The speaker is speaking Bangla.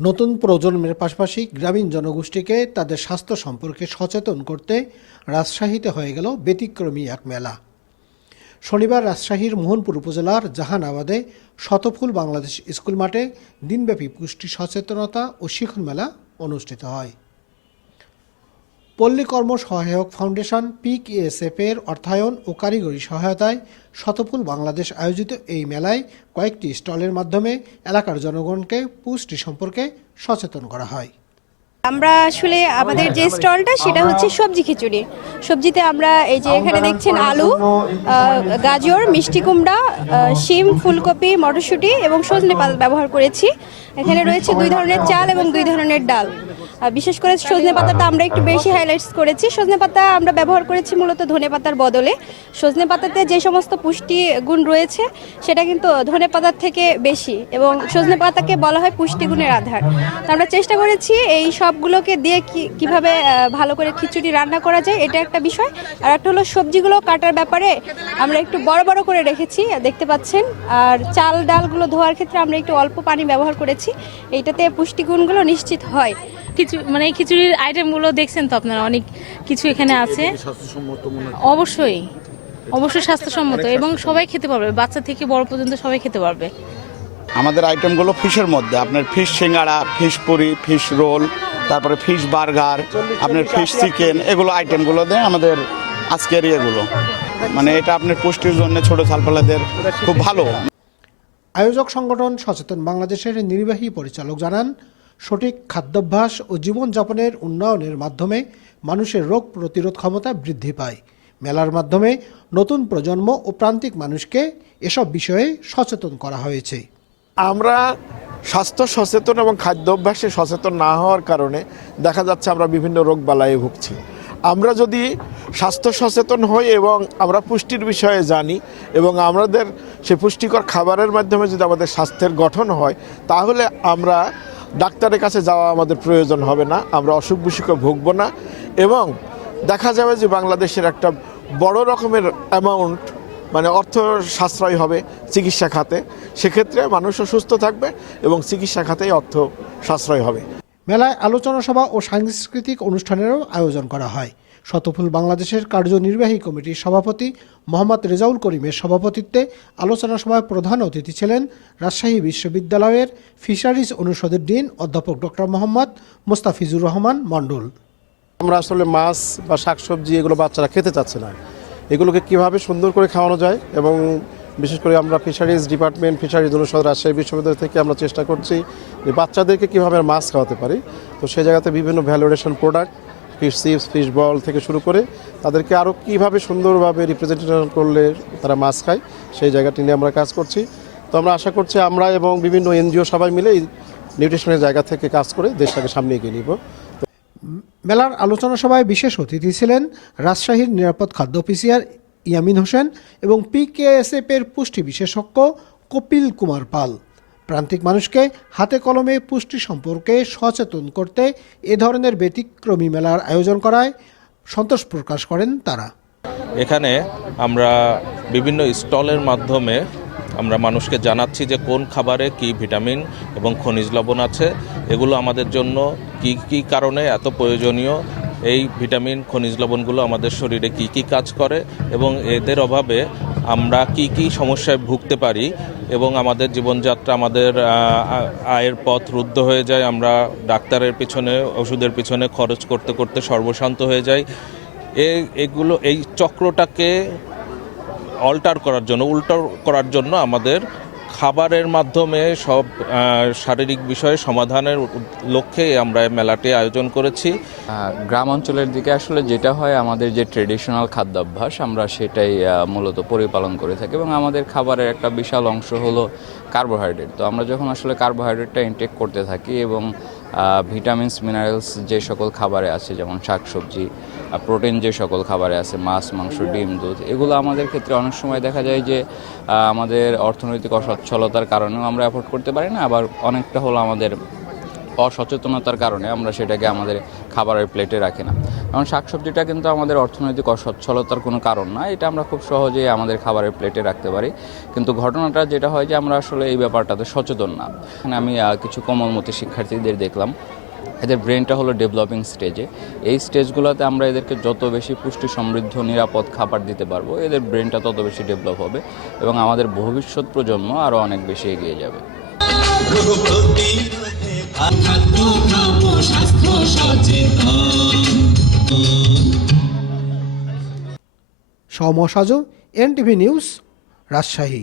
নতুন প্রজন্মের পাশাপাশি গ্রামীণ জনগোষ্ঠীকে তাদের স্বাস্থ্য সম্পর্কে সচেতন করতে রাজশাহীতে হয়ে গেল ব্যতিক্রমী এক মেলা। শনিবার রাজশাহীর মোহনপুর উপজেলার জাহানাবাদে শতফুল বাংলাদেশ স্কুল মাঠে দিনব্যাপী পুষ্টি সচেতনতা ও শিখন মেলা অনুষ্ঠিত হয়। পল্লী কর্ম সহায়ক ফাউন্ডেশন PKSF এর অর্থায়ন ও কারিগরি সহায়তায় শতফুল বাংলাদেশ আয়োজিত এই মেলায় কয়েকটি স্টলের মাধ্যমে এলাকার জনগণকে পুষ্টি সম্পর্কে সচেতন করা হয়। আমরা আসলে আমাদের যে স্টলটা সেটা হচ্ছে সবজি খিচুড়ি। সবজিতে আমরা এই যে এখানে দেখছেন আলু, গাজর, মিষ্টি কুমড়া, শিম, ফুলকপি, মটরশুঁটি এবং সজনে পাতা ব্যবহার করেছি। এখানে রয়েছে 2 ধরনের চাল এবং 2 ধরনের ডাল। বিশেষ করে সজনে পাতাটা আমরা একটু বেশি হাইলাইটস করেছি। সজনে পাতা আমরা ব্যবহার করেছি মূলত ধনে পাতার বদলে। সজনে পাতাতে যে সমস্ত পুষ্টি গুণ রয়েছে সেটা কিন্তু ধনে পাতার থেকে বেশি, এবং সজনে পাতাকে বলা হয় পুষ্টিগুণের আধার। তো আমরা চেষ্টা করেছি এই সবগুলোকে দিয়ে কিভাবে ভালো করে খিচুড়ি রান্না করা যায়, এটা একটা বিষয়। আর একটা হলো সবজিগুলো কাটার ব্যাপারে আমরা একটু বড় বড় করে রেখেছি, দেখতে পাচ্ছেন। আর চাল ডালগুলো ধোয়ার ক্ষেত্রে আমরা একটু অল্প পানি ব্যবহার করেছি, এইটাতে পুষ্টিগুণগুলো নিশ্চিত হয়। মানে খিচুড়ির আইটেমগুলো দেখছেন তো আপনারা, অনেক কিছু এখানে আছে। অবশ্যই স্বাস্থ্যসম্মত এবং সবাই খেতে পারবে, বাচ্চা থেকে বড় পর্যন্ত সবাই খেতে পারবে। আমাদের আইটেমগুলো ফিশের মধ্যে আপনার ফিশ সিঙ্গাড়া, ফিশ পুরি, ফিশ রোল, তারপরে ফিশ বার্গার, আপনার ফিশ চিকেন, এগুলো আইটেমগুলো দেয় আমাদের আজকের এগুলো। মানে এটা আপনার পুষ্টির জন্য ছোট ছালপালাদের খুব ভালো। আয়োজক সংগঠন সচেতন বাংলাদেশের নির্বাহী পরিচালক জানান, সঠিক খাদ্যাভ্যাস ও জীবনযাপনের উন্নয়নের মাধ্যমে মানুষের রোগ প্রতিরোধ ক্ষমতা বৃদ্ধি পায়। মেলার মাধ্যমে নতুন প্রজন্ম ও প্রান্তিক মানুষকে এসব বিষয়ে সচেতন করা হয়েছে। আমরা স্বাস্থ্য সচেতন এবং খাদ্যাভ্যাসে সচেতন না হওয়ার কারণে দেখা যাচ্ছে আমরা বিভিন্ন রোগ বালায় ভুগছি। আমরা যদি স্বাস্থ্য সচেতন হই এবং আমরা পুষ্টির বিষয়ে জানি এবং আমাদের সেই পুষ্টিকর খাবারের মাধ্যমে যদি আমাদের স্বাস্থ্যের গঠন হয়, তাহলে আমরা ডাক্তারের কাছে যাওয়া আমাদের প্রয়োজন হবে না, আমরা অসুখ বিসুখে ভুগব না, এবং দেখা যাবে যে বাংলাদেশের একটা বড় রকমের অ্যামাউন্ট মানে অর্থ সাশ্রয় হবে চিকিৎসা খাতে। সেক্ষেত্রে মানুষও সুস্থ থাকবে এবং চিকিৎসা খাতেই অর্থ সাশ্রয় হবে। মেলায় আলোচনা সভা ও সাংস্কৃতিক অনুষ্ঠানেরও আয়োজন করা হয়। শতফুল বাংলাদেশের কার্যনির্বাহী কমিটির সভাপতি মোহাম্মদ রেজাউল করিমের সভাপতিত্বে আলোচনা সভায় প্রধান অতিথি ছিলেন রাজশাহী বিশ্ববিদ্যালয়ের ফিশারিজ অনুষদের ডিন অধ্যাপক ডক্টর মোহাম্মদ মোস্তাফিজুর রহমান মণ্ডল। আমরা আসলে মাছ বা শাকসবজি এগুলো বাচ্চারা খেতে চাচ্ছে না, এগুলোকে কিভাবে সুন্দর করে খাওয়ানো যায়, এবং বিশেষ করে আমরা ফিশারিজ ডিপার্টমেন্ট, ফিশারিজ অনুষদ রাজশাহী বিশ্ববিদ্যালয় থেকে আমরা চেষ্টা করছি যে বাচ্চাদেরকে কীভাবে মাছ খাওয়াতে পারি। তো সেই জায়গাতে বিভিন্ন valuation product, fish chips, fish ball থেকে শুরু করে তাদেরকে আরও কীভাবে সুন্দরভাবে রিপ্রেজেন্টেশন করলে তারা মাছ খায়, সেই জায়গাটি নিয়ে আমরা কাজ করছি। তো আমরা আশা করছি আমরা এবং বিভিন্ন NGO সবাই মিলে এই নিউট্রিশনের জায়গা থেকে কাজ করে দেশটাকে সামনে এগিয়ে নিব। মেলার আলোচনা সভায় বিশেষ অতিথি ছিলেন রাজশাহীর নিরাপদ খাদ্য অফিসার ইয়ামিন হোসেন এবং PKSF এর পুষ্টি বিশেষজ্ঞ কপিল কুমার পাল। প্রান্তিক মানুষকে হাতে কলমে পুষ্টি সম্পর্কে সচেতন করতে এ ধরনের ব্যতিক্রমী মেলার আয়োজন করায় সন্তোষ প্রকাশ করেন তারা। এখানে আমরা বিভিন্ন স্টলের মাধ্যমে আমরা মানুষকে জানাচ্ছি যে কোন খাবারে কি ভিটামিন এবং খনিজ লবণ আছে, এগুলো আমাদের জন্য কি কি কারণে এত প্রয়োজনীয়, এই ভিটামিন খনিজ লবণগুলো আমাদের শরীরে কি কি কাজ করে এবং এদের অভাবে আমরা কি কি সমস্যায় ভুগতে পারি এবং আমাদের জীবনযাত্রা, আমাদের আয়ের পথ রুদ্ধ হয়ে যায়, আমরা ডাক্তারের পিছনে, ওষুধের পিছনে খরচ করতে করতে সর্বশান্ত হয়ে যাই। এগুলো এই চক্রটাকে উল্টো করার জন্য আমাদের খাবারের মাধ্যমে সব শারীরিক বিষয়ে সমাধানের লক্ষ্যে আমরা মেলাটি আয়োজন করেছি। গ্রাম অঞ্চলের দিকে আসলে যেটা হয়, আমাদের যে ট্রেডিশনাল খাদ্যাভ্যাস আমরা সেটাই মূলত পরিপালন করে থাকি, এবং আমাদের খাবারের একটা বিশাল অংশ হলো কার্বোহাইড্রেট। তো আমরা যখন আসলে কার্বোহাইড্রেটটা ইনটেক করতে থাকি এবং ভিটামিনস, মিনারেলস যে সকল খাবারে আছে, যেমন শাকসবজি, প্রোটিন যে সকল খাবারে আছে, মাছ, মাংস, ডিম, দুধ, এগুলো আমাদের ক্ষেত্রে অনেক সময় দেখা যায় যে আমাদের অর্থনৈতিক অসচ্ছলতার কারণেও আমরা অ্যাফোর্ড করতে পারি না, আবার অনেকটা হলো আমাদের অসচেতনতার কারণে আমরা সেটাকে আমাদের খাবারের প্লেটে রাখি না। কারণ শাকসবজিটা কিন্তু আমাদের অর্থনৈতিক অসচ্ছলতার কোনো কারণ না, এটা আমরা খুব সহজেই আমাদের খাবারের প্লেটে রাখতে পারি। কিন্তু ঘটনাটা যেটা হয় যে আমরা আসলে এই ব্যাপারটাতে সচেতন না। এখানে আমি কিছু কোমলমতি শিক্ষার্থীদের দেখলাম, এদের ব্রেনটা হলো ডেভেলপিং স্টেজে। এই স্টেজগুলোতে আমরা এদেরকে যত বেশি পুষ্টি সমৃদ্ধ নিরাপদ খাবার দিতে পারবো, এদের ব্রেনটা তত বেশি ডেভেলপ হবে এবং আমাদের ভবিষ্যৎ প্রজন্ম আরও অনেক বেশি এগিয়ে যাবে। Soumya Saju, NTV news, Rajshahi.